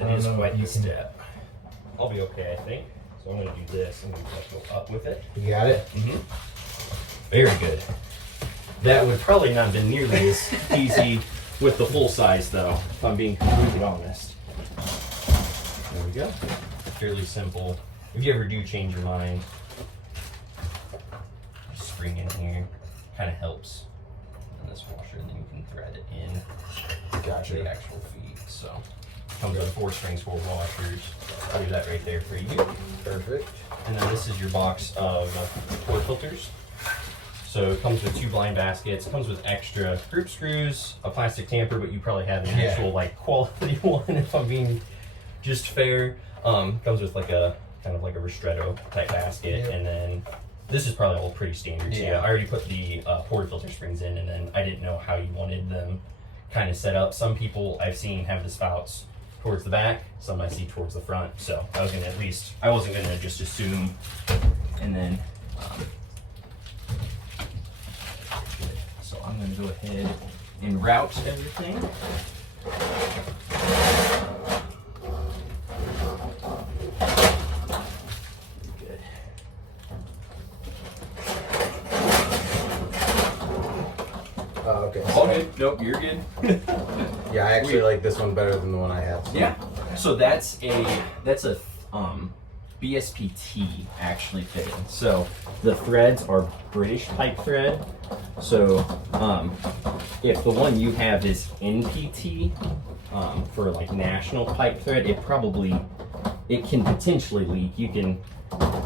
That is quite the step. I'll be okay, I think. So I'm going to do this. I'm going to go up with it. You got it? Very good. That would probably not have been nearly as easy with the full size, though, if I'm being completely honest. There we go. Fairly simple. If you ever do change your mind, spring in here kind of helps in this washer, and then you can thread it in. Gotcha. The actual feet. So comes with 4 strings, 4 washers. I'll do that right there for you. Perfect. And then this is your box of port filters. So it comes with 2 blind baskets, comes with extra group screws, a plastic tamper, but you probably have an actual like quality one if I'm being just fair. Comes with like a kind of like a ristretto type basket, and then this is probably all pretty standard. So yeah, I already put the port filter springs in, and then I didn't know how you wanted them kind of set up. Some people I've seen have the spouts towards the back, some I see towards the front. So I was gonna I wasn't gonna just assume, and then. So I'm going to go ahead and route everything. Good. Okay. All good. Nope, you're good. Yeah, I actually like this one better than the one I had. Yeah. So that's a BSPT actually fitted. So the threads are British pipe thread. So if the one you have is NPT for like national pipe thread, it can potentially leak. You can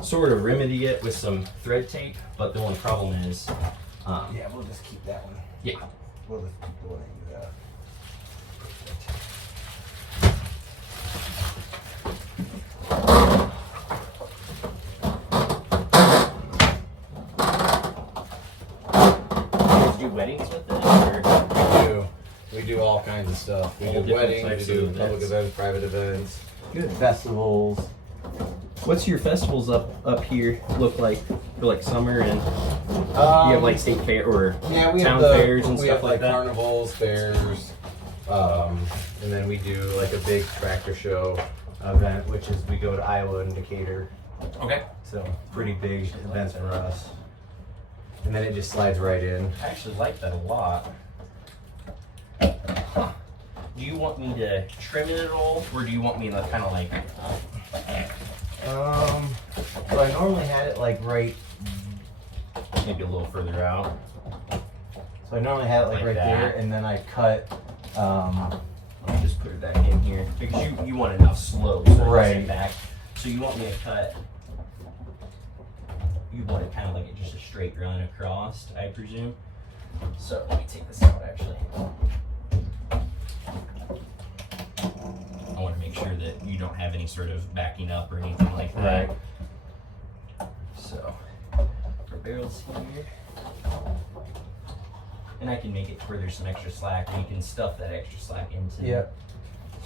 sort of remedy it with some thread tape, but the only problem is yeah, we'll just keep that one. yeah. We'll just keep the one I do that. Weddings with it? We do all kinds of stuff. We All do different weddings, we types do of public events. events, private events, Good. festivals. What's your festivals up here look like for like summer, and you have like state fair or Yeah, we town have fairs and we stuff have like that? carnivals, fairs, and then we do like a big tractor show event, which is we go to Iowa and Decatur. Okay. So pretty big events for us. And then it just slides right in. I actually like that a lot. Huh. Do you want me to trim it at all, or do you want me to kind of like? So I normally had it like right. Maybe a little further out. So I normally had it like right that. there, and then I cut. I'll just put it back in here because you want it now slow, so it Right. doesn't back. So you want me to cut. You want it kind of like it just a straight run across, I presume. So let me take this out actually. I want to make sure that you don't have any sort of backing up or anything like that. Right. So for barrels here, and I can make it where there's some extra slack, and you can stuff that extra slack into. Yep.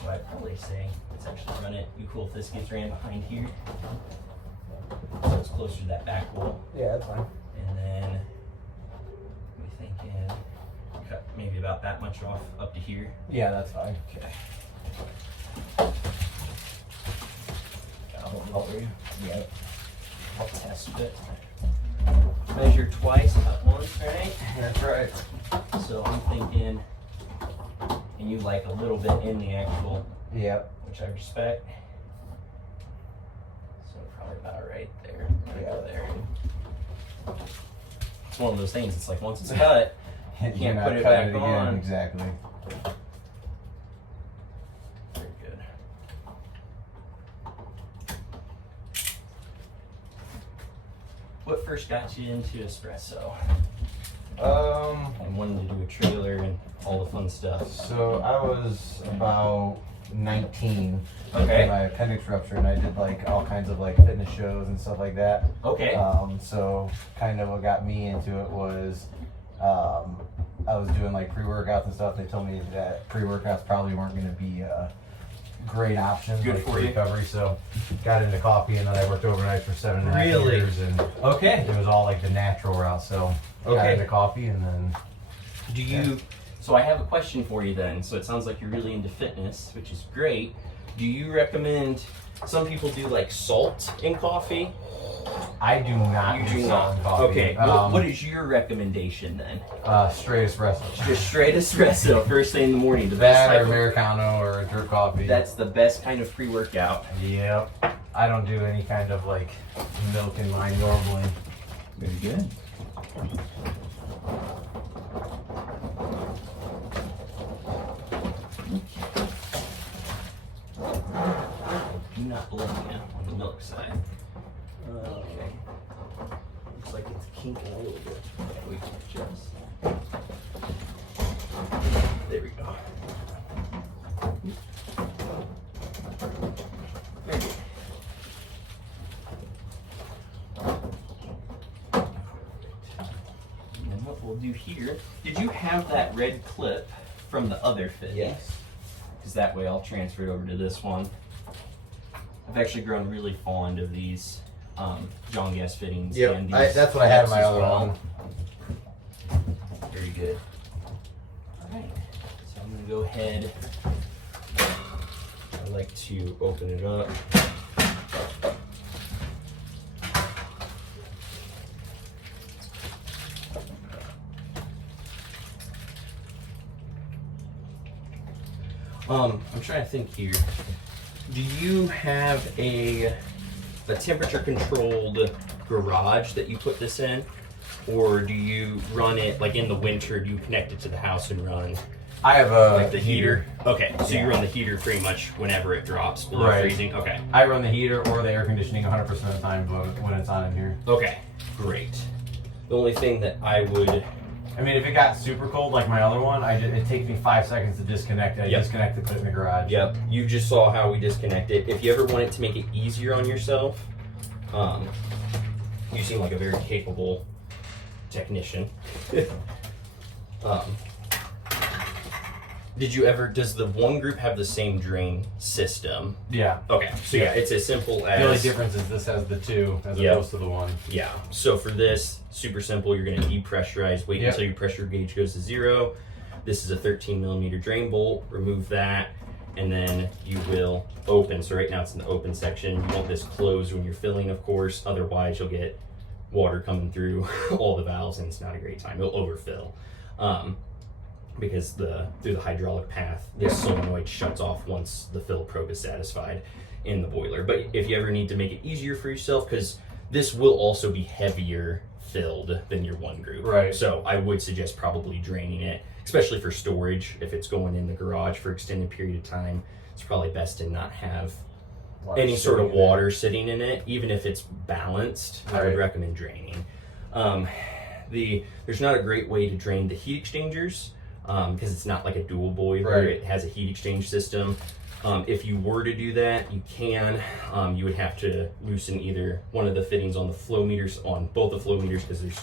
So I'd probably say let's actually run it. You cool if this gets ran behind here? So it's closer to that back wall. Yeah, that's fine. And then we thinking cut maybe about that much off up to here. Yeah, that's fine. Okay. Yeah. I'll test it. Measure twice, cut once, right? That's right. So I'm thinking, and you like a little bit in the actual, Yep. which I respect. So probably about right there. Go there. It's one of those things. It's like once it's cut, you You're can't not put it cutting back again. on. Exactly. Very good. What first got you into espresso and wanting to do a trailer and all the fun stuff? So I was about 19. Okay. My appendix ruptured, and I did like all kinds of like fitness shows and stuff like that. Okay. So kind of what got me into it was I was doing like pre-workouts and stuff. They told me that pre-workouts probably weren't going to be a great option Good like, for you. recovery. So got into coffee, and then I worked overnight for 7.5 Really? years, and Okay. it was all like the natural route. So got Okay. into coffee, and then Do you? So I have a question for you then. So it sounds like you're really into fitness, which is great. Do you recommend? Some people do like salt in coffee. I do not. You do salt not. in coffee. Okay. What is your recommendation then? Straight espresso. Just straight espresso first thing in the morning. The That best or type of, Americano or drip coffee. that's the best kind of pre-workout. Yep. I don't do any kind of like milk in mine normally. Very good. Do not blame you on the milk side. Okay. Looks like it's kinking a little bit. We can adjust. There we go. Very good. And then what we'll do here, did you have that red clip from the other fit? Yes. Because that way I'll transfer it over to this one. I've actually grown really fond of these John Guest fittings. Yep. And these That's what I had in my as other well. one. Very good. Alright, so I'm going to go ahead. I like to open it up. I'm trying to think here. Do you have a temperature controlled garage that you put this in? Or do you run it like in the winter, do you connect it to the house and run I have a like the heater? Okay, so Yeah. you run the heater pretty much whenever it drops below Right. freezing? Okay. I run the heater or the air conditioning 100% of the time when it's on in here. Okay, great. The only thing that I would I mean, if it got super cold like my other one, it takes me 5 seconds to disconnect it. I Yep. disconnect it, put it in the garage. Yep, you just saw how we disconnect it. If you ever wanted to make it easier on yourself, you seem like a very capable technician. Does the one group have the same drain system? Yeah. Okay, so yeah, it's as simple as... The only difference is this has the 2 as Yep. opposed to the 1. Yeah, so for this, super simple, you're gonna depressurize, wait Yep. until your pressure gauge goes to 0. This is a 13 millimeter drain bolt, remove that, and then you will open. So right now it's in the open section. You want this closed when you're filling, of course, otherwise you'll get water coming through all the valves and it's not a great time, it'll overfill. Because through the hydraulic path, this solenoid shuts off once the fill probe is satisfied in the boiler. But if you ever need to make it easier for yourself, because this will also be heavier filled than your one group. Right. So I would suggest probably draining it, especially for storage. If it's going in the garage for extended period of time, it's probably best to not have any sort of water sitting in it, even if it's balanced. I would recommend draining. There's not a great way to drain the heat exchangers because it's not like a dual boiler. It has a heat exchange system. If you were to do that, you can. You would have to loosen either one of the fittings on the flow meters, on both the flow meters, because there's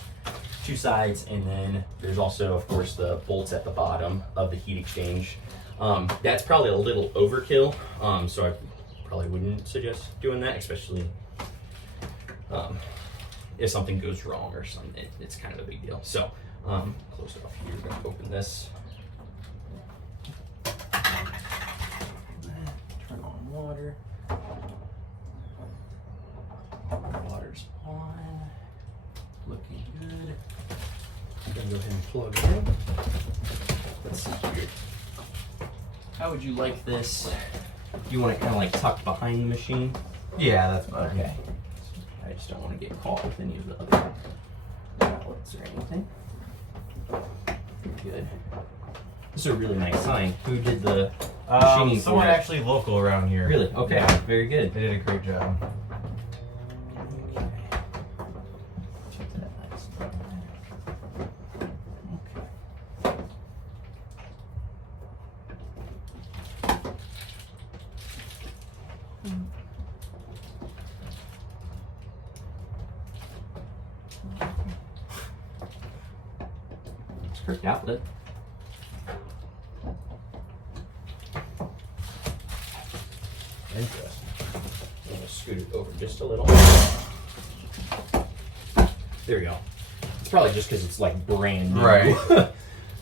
2 sides, and then there's also, of course, the bolts at the bottom of the heat exchange. That's probably a little overkill, so I probably wouldn't suggest doing that, especially if something goes wrong or something. It's kind of a big deal. So close it off here. We're gonna open this. Turn on water. Water's on. Looking good. I'm gonna go ahead and plug it in. Let's see here. How would you like this? You want it kind of like tucked behind the machine? Yeah, that's better. Okay. I just don't want to get caught with any of the other outlets or anything. Good. This is a really nice sign. Who did the machining for Someone it? actually local around here. Really? Okay. Yeah. Very good. They did a great job. Okay. Check that nice button there. Okay. It's a correct outlet. Interesting. I'm gonna scoot it over just a little. There we go. It's probably just because it's like brand new. Right.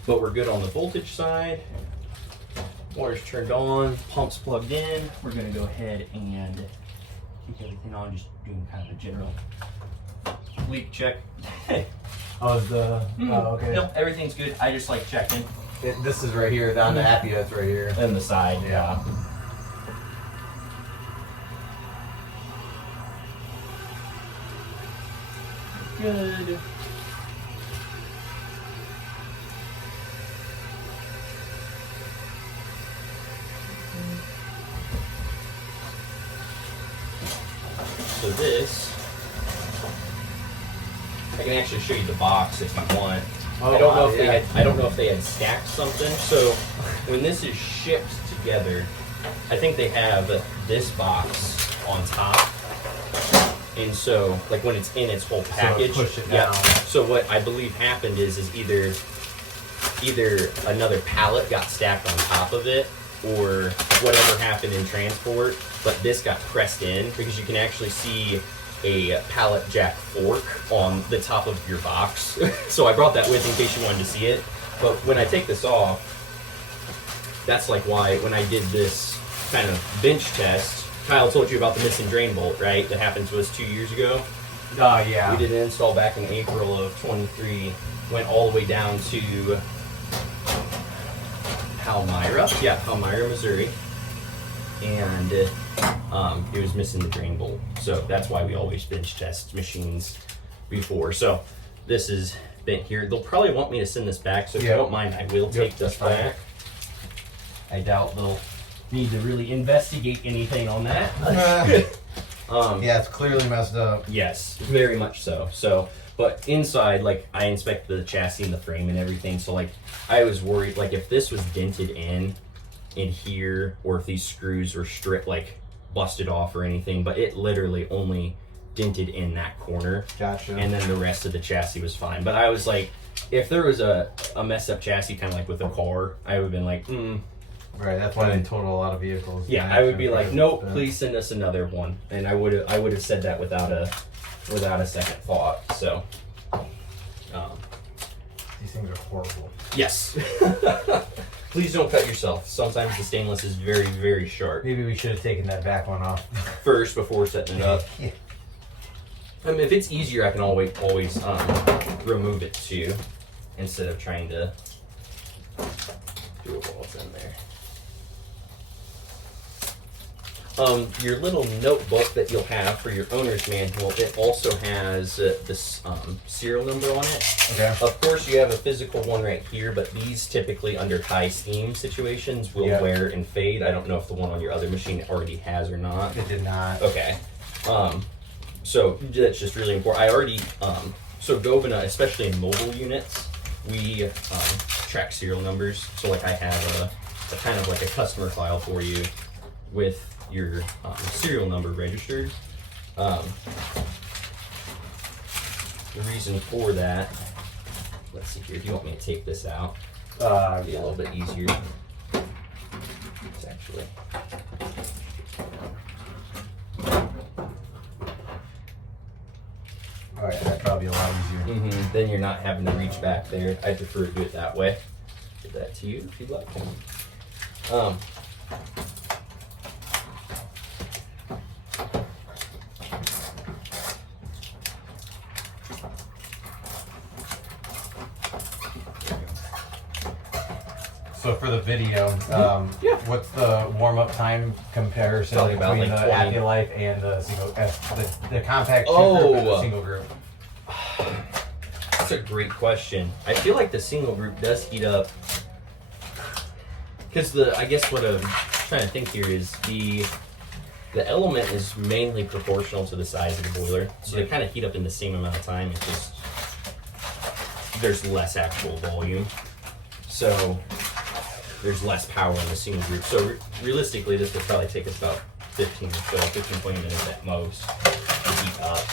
But we're good on the voltage side. Water's turned on, pump's plugged in. We're gonna go ahead and keep everything on, just doing kind of a general leak check. Oh, okay. No, everything's good. I just like checking. This is right here, down to Appia, it's right here. And the side, yeah. Good. So this, I can actually show you the box if you want. Oh, I don't know wow, if they had. I don't know if they had stacked something. So when this is shipped together, I think they have this box on top, and so like when it's in its whole package, push it down. So what I believe happened is either another pallet got stacked on top of it, or whatever happened in transport. But this got pressed in because you can actually see a pallet jack fork on the top of your box. So I brought that with in case you wanted to see it. But when I take this off, that's like why when I did this kind of bench test, Kyle told you about the missing drain bolt, right? That happened to us 2 years ago. Yeah. We did an install back in April of 23. Went all the way down to Palmyra, Missouri. And it was missing the drain bolt. So that's why we always bench test machines before. So this is bent here. They'll probably want me to send this back, so if you don't mind, I will take this back. I doubt they'll need to really investigate anything on that. Yeah, it's clearly messed up. Yes, very much so. So, but inside, like, I inspect the chassis and the frame and everything. So, like, I was worried, like, if this was dented in here, or if these screws were stripped, like, busted off or anything. But it literally only dented in that corner. Gotcha. And then the rest of the chassis was fine. But I was like, if there was a messed up chassis, kind of like with a car, I would have been like, Right, that's why they total a lot of vehicles. Yeah, I would be like, nope, please send us another one, and I would have said that without a second thought. So, these things are horrible. yes, please don't cut yourself. Sometimes the stainless is very, very sharp. Maybe we should have taken that back one off first before setting it up. Yeah. I mean, if it's easier, I can always remove it too, instead of trying to do it while it's in there. Your little notebook that you'll have for your owner's manual, it also has this serial number on it. Okay. Of course, you have a physical one right here, but these typically under high steam situations will wear and fade. I don't know if the one on your other machine already has or not. It did not. Okay. So that's just really important. I already, so Govina, especially in mobile units, we track serial numbers. So like I have a kind of like a customer file for you with your serial number registered. The reason for that, let's see here, do you want me to take this out? It'd be a little bit easier. It's actually. Alright, that'd probably be a lot easier. Then you're not having to reach back there. I prefer to do it that way. Give that to you if you'd like. So for the video, what's the warm-up time comparison Probably about between like the 20. Appia Life and the single, the compact two Oh. group and the single group? That's a great question. I feel like the single group does heat up, because I guess what I'm trying to think here is the element is mainly proportional to the size of the boiler, so they kind of heat up in the same amount of time. It's just there's less actual volume, so there's less power in the single group. So realistically, this will probably take us about 15 or so, 15-20 minutes at most to heat up.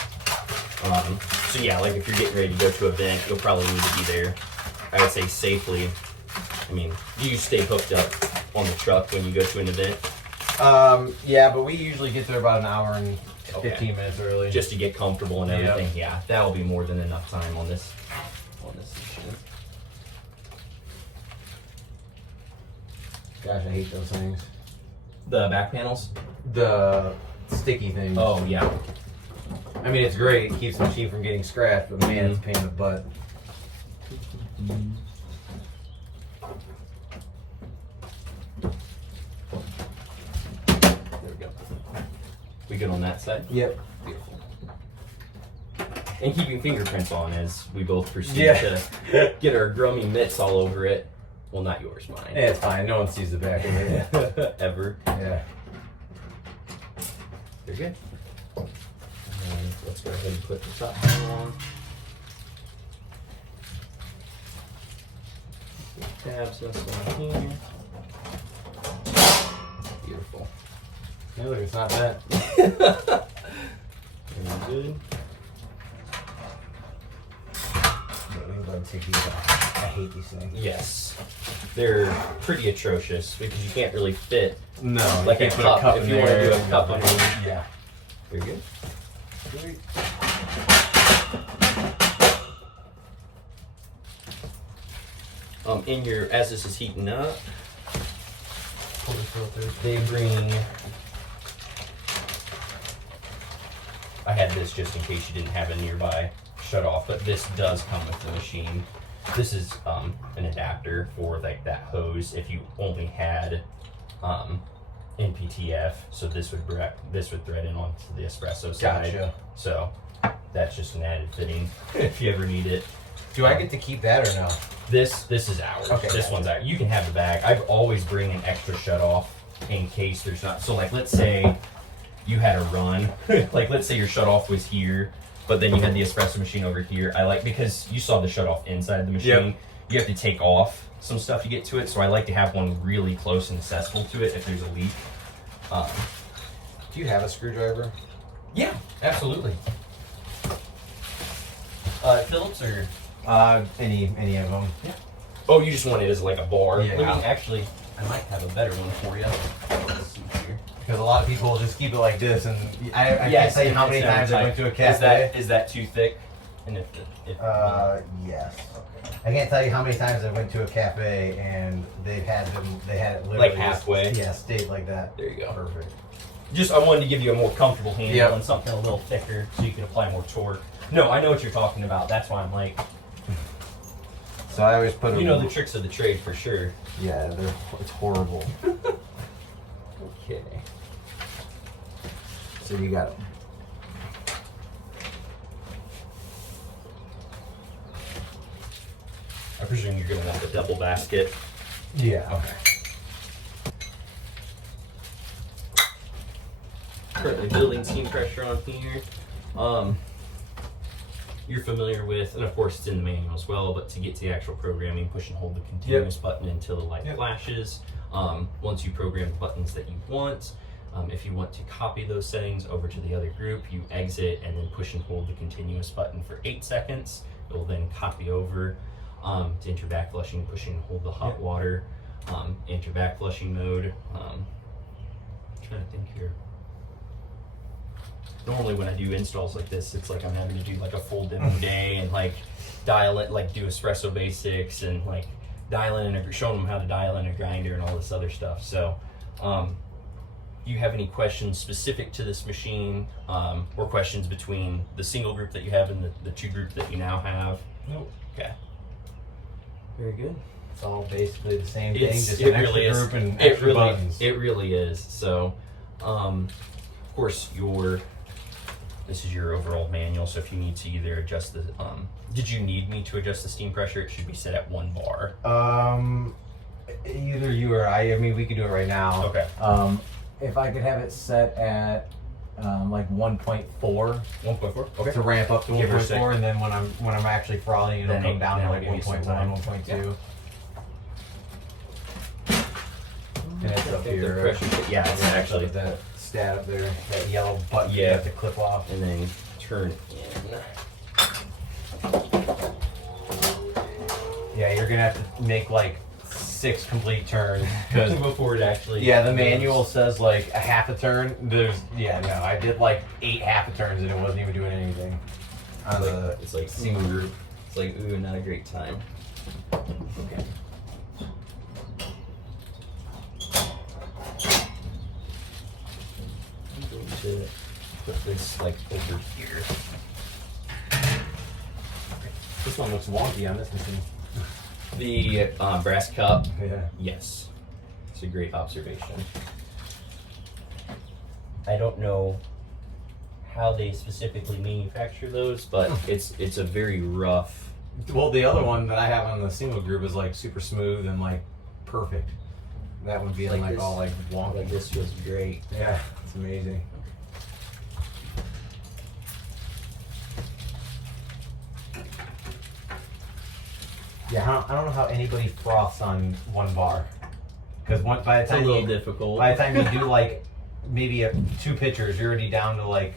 So yeah, like if you're getting ready to go to an event, you'll probably need to be there, I would say safely. I mean, do you stay hooked up on the truck when you go to an event? Yeah, but we usually get there about an hour and 15 minutes early. Just to get comfortable and everything. Yeah, that'll be more than enough time on this machine. Gosh, I hate those things. The back panels? The sticky things. Oh, yeah. I mean, it's great. It keeps the machine from getting scratched, but man, it's a pain in the butt. There we go. We good on that side? Yep. Beautiful. And keeping fingerprints on as we both proceed Yeah. to get our grummy mitts all over it. Well, not yours, mine. Yeah, it's fine. No one sees the back of it. Ever. Yeah. You're good. And let's go ahead and put the top panel on. Tabs this one here. Beautiful. Yeah, look, it's not bad. Very good. Yeah, we can go ahead and take these off. I hate these things. Yes. They're pretty atrocious because you can't really fit No, like you a can't cup. in If you want to there, do a cup underneath. Yeah. Very good. In your, as this is heating up, they bring, I had this just in case you didn't have a nearby shut off, but this does come with the machine. This is an adapter for like that hose if you only had NPTF, so this would thread in onto the espresso side. Gotcha. So that's just an added fitting if you ever need it. Do I get to keep that or no? This is ours. Okay, This gotcha. one's ours. You can have the bag. I've always bring an extra shut off in case there's not. So like, let's say you had a run. Like, let's say your shut off was here, but then you had the espresso machine over here. I like, because you saw the shut off inside the machine. Yep. You have to take off some stuff to get to it. So I like to have one really close and accessible to it if there's a leak. Do you have a screwdriver? Yeah, absolutely. Phillips or? Any of them. Yeah. Oh, you just want it as like a bar? Yeah. Let me actually, I might have a better one for you. Let's see here. Because a lot of people just keep it like this, and I can't Yes, tell you how it's many down times I tight. went to a cafe. Is that too thick? And if Yes. I can't tell you how many times I went to a cafe and they had it literally Like halfway? Yeah, stayed like that. there you go. Perfect. Just I wanted to give you a more comfortable handle Yep. and something a little thicker so you can apply more torque. No, I know what you're talking about. That's why I'm like, So I always put you know the tricks of the trade for sure. Yeah, it's horrible. Okay. So you got them. I presume you're gonna want the double basket. Yeah. Okay. Currently building steam pressure on here. You're familiar with, and of course it's in the manual as well, but to get to the actual programming, push and hold the continuous button until the light flashes. Once you program the buttons that you want, if you want to copy those settings over to the other group, you exit and then push and hold the continuous button for 8 seconds. It will then copy over to enter back flushing, push and hold the hot water, enter back flushing mode. I'm trying to think here. Normally when I do installs like this, it's like I'm having to do like a full demo day and like dial it, like do espresso basics and like dial in showing them how to dial in a grinder and all this other stuff. So, do you have any questions specific to this machine, or questions between the single group that you have and the two group that you now have? Nope. Okay. Very good. It's all basically the same thing, It's, just it an really extra is. group and It extra really, buttons. it really is. So, of course, this is your overall manual. So if you need to either adjust the, did you need me to adjust the steam pressure? It should be set at 1 bar. Either you or I mean, we could do it right now. Okay. If I could have it set at like 1.4 1.4. Okay. to ramp up to Give her a 1.4, and then when I'm actually frothing, it'll Then come down then to it'll like give you some 1.1, time. 1.2. And it's up The here. pressure, yeah, it's actually, that stat up there, that yellow button you Yeah. have to clip off. and then turn in. Yeah, you're gonna have to make like 6 complete turns because Before it actually. yeah, the manual says like a half a turn. No, I did like 8 half a turns and it wasn't even doing anything. It's like single group. It's like, ooh, not a great time. Okay. I'm going to put this like over here. This one looks wonky on this machine. The brass cup. Yeah. Yes, it's a great observation. I don't know how they specifically manufacture those, but it's a very rough. Well, the other one that I have on the single group is like super smooth and like perfect. That would be Like like this? all like wonky. Like this feels great. Yeah, it's amazing. Yeah, I don't know how anybody froths on one bar. Because by the It's a time little you difficult. by the time you do like maybe 2 pitchers, you're already down to like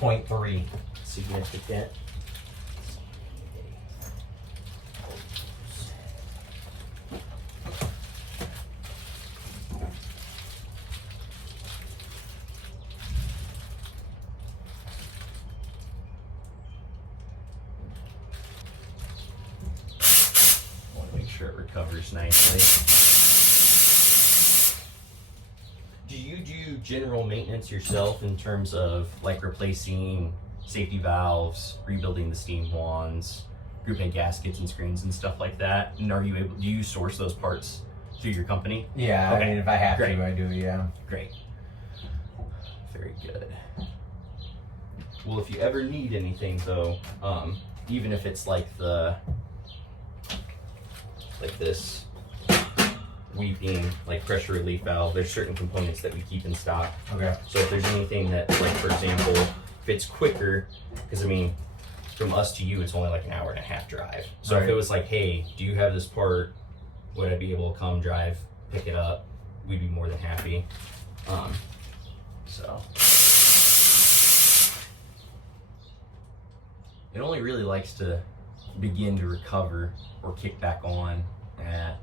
0.3. Significant. Want to make sure it recovers nicely. Do you do general maintenance yourself in terms of like replacing safety valves, rebuilding the steam wands, group head gaskets and screens and stuff like that? And do you source those parts through your company? Yeah, Okay. I mean if I have Great. to, I do. Yeah. Great. Very good. Well, if you ever need anything though, even if it's like this weeping like pressure relief valve, there's certain components that we keep in stock. Okay. So if there's anything that, like for example, if it's quicker, because I mean, from us to you, it's only like an hour and a half drive. So if Right. it was like, hey, do you have this part? Would I be able to come drive, pick it up? We'd be more than happy. So it only really likes to begin to recover or kick back on at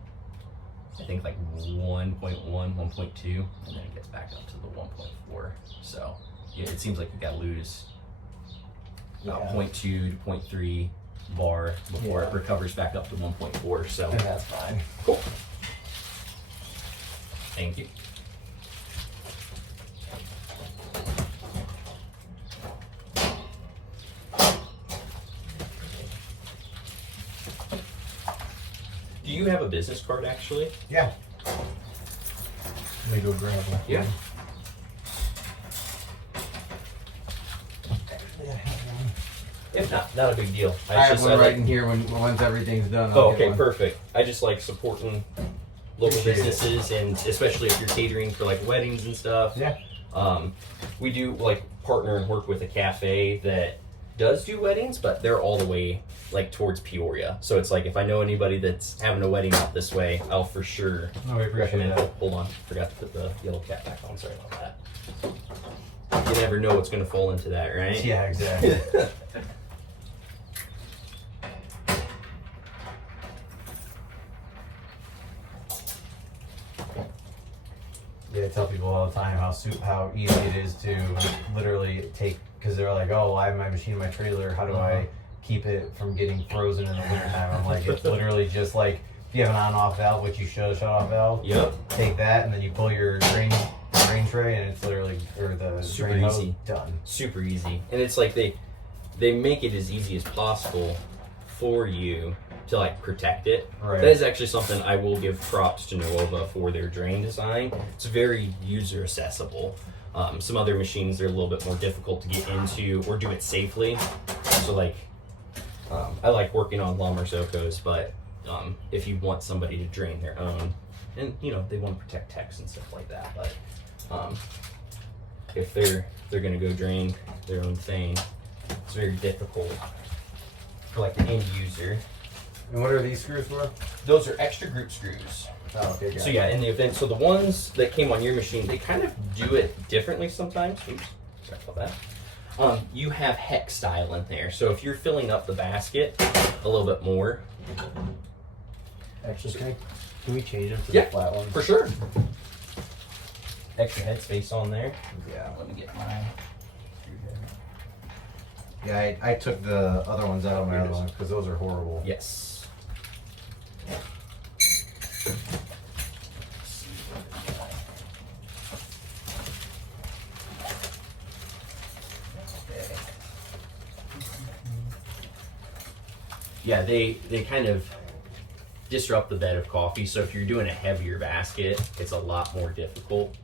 I think like 1.1, 1.2, and then it gets back up to the 1.4. So yeah, it seems like you gotta lose about Yeah. 0.2 to 0.3 bar before Yeah. it recovers back up to 1.4. So And that's fine. cool. Thank you. Do you have a business card actually? Yeah. Let me go grab one. Yeah. Actually, I have one. If not, not a big deal. I have just- one I right like- in here once everything's done. I'll Oh, get okay, one. perfect. I just like supporting local Appreciate it. businesses, and especially if you're catering for like weddings and stuff. Yeah. We do like partner and work with a cafe that does do weddings, but they're all the way like towards Peoria. So it's like if I know anybody that's having a wedding out this way, I'll for sure No, we appreciate recommend. that. Hold on, forgot to put the yellow cap back on. Sorry about that. You never know what's going to fall into that, right? Yeah, exactly. Yeah, I tell people all the time how easy it is to literally take, because they're like, oh, I have my machine in my trailer. How do I keep it from getting frozen in the wintertime? I'm like, it's literally just like if you have an on-off valve, which you should have shut-off valve. Yep. Take that, and then you pull your drain tray, and it's literally Super drain hose, easy. done. Super easy, and it's like they make it as easy as possible for you to like protect it. Right. That is actually something I will give props to Nuova for their drain design. It's very user accessible. Some other machines are a little bit more difficult to get into or do it safely. So like I like working on La Marzocco's, but if you want somebody to drain their own, and you know they want to protect techs and stuff like that, but if they're gonna go drain their own thing, it's very difficult for like the end user. And what are these screws for? Those are extra group screws. Oh, okay, got So it. yeah, in the event, so the ones that came on your machine, they kind of do it differently sometimes. Oops, sorry about that. You have hex style in there, so if you're filling up the basket a little bit more, Actually, can we change them to Yeah, the flat one? for sure. Extra headspace on there. Yeah. Let me get mine. Yeah, I took the other ones out of my Here it other is. ones because those are horrible. Yes. yeah, they kind of disrupt the bed of coffee. So if you're doing a heavier basket, it's a lot more difficult.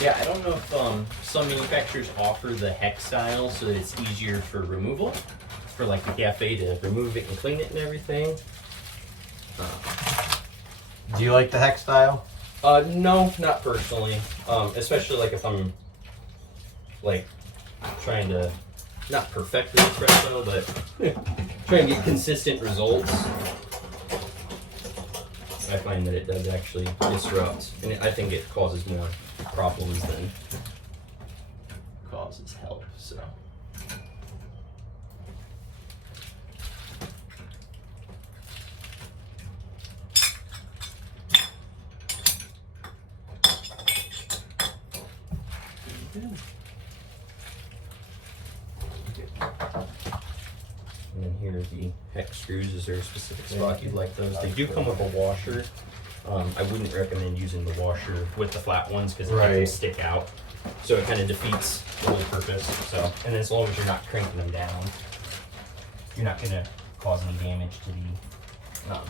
Yeah, I don't know if some manufacturers offer the hex style so that it's easier for removal, for like the cafe to remove it and clean it and everything. Do you like the hex style? No, not personally. Especially like if I'm like trying to not perfect the espresso, but trying to get consistent results. I find that it does actually disrupt, and I think it causes more problems than causes help. So. And then here are the hex screws. Is there a specific spot you'd like those? They do come with a washer. I wouldn't recommend using the washer with the flat ones because it makes them stick out. So it kind of defeats the whole purpose. So, and as long as you're not cranking them down, you're not going to cause any damage to the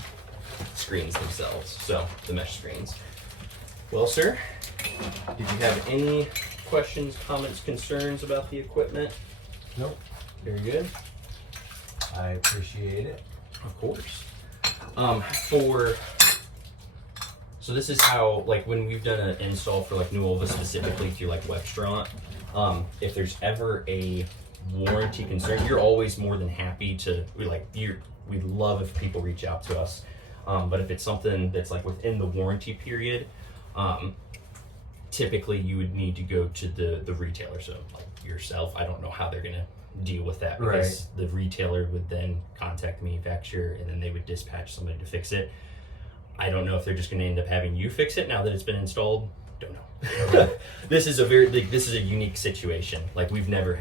screens themselves. So the mesh screens. Well, sir, did you have any questions, comments, concerns about the equipment? Nope. Very good. I appreciate it. Of course. So this is how, like, when we've done an install for like Nuova specifically through like Webstront, if there's ever a warranty concern, you're always more than happy to. We'd love if people reach out to us. But if it's something that's like within the warranty period, typically you would need to go to the retailer. So like yourself, I don't know how they're gonna deal with that because the retailer would then contact the manufacturer and then they would dispatch somebody to fix it. I don't know if they're just going to end up having you fix it now that it's been installed. Don't know. This is a unique situation. Like we've never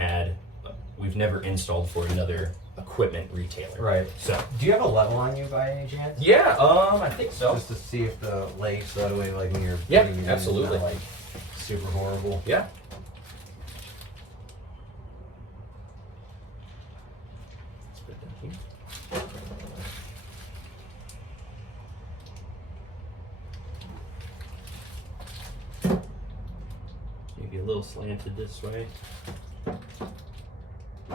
installed for another equipment retailer. Right. So, do you have a level on you by any chance? Yeah. I think so. Just to see if the legs, so that way, like when you're putting it absolutely, in, it's not, like super horrible. Yeah. Let's put it down here. Maybe a little slanted this way.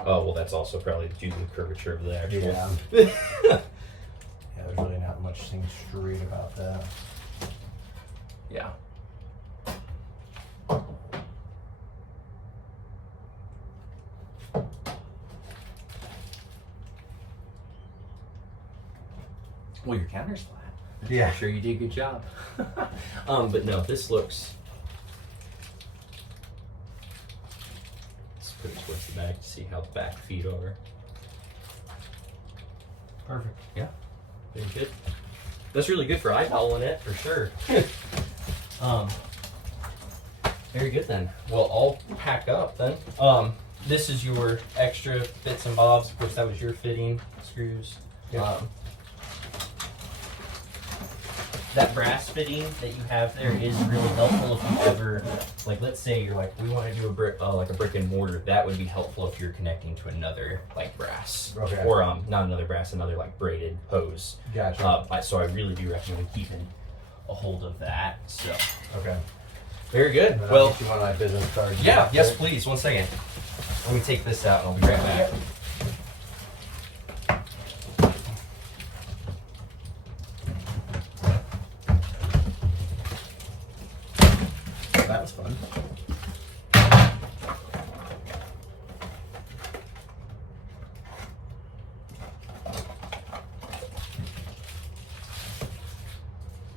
Oh, well, that's also probably due to the curvature of the actual. Yeah. Yeah, there's really not much thing straight about that. Yeah. Well, your counter's flat. Yeah. I'm sure you did a good job. But no, this looks. Let's put it towards the back to see how the back feet are. Perfect. Yeah, very good. That's really good for eyeballing it for sure. Very good then. Well, I'll pack up then. This is your extra bits and bobs. Of course, that was your fitting screws. Yeah. That brass fitting that you have there is really helpful if you ever, like, let's say you're like, we want to do a brick, like a brick and mortar. That would be helpful if you're connecting to another like brass, okay, or not another brass, another like braided hose. Gotcha. So I really do recommend keeping a hold of that. So okay. very good. Then Well, I'll get you one of my business cards. yeah, yes, please. 1 second. Let me take this out and I'll be right back.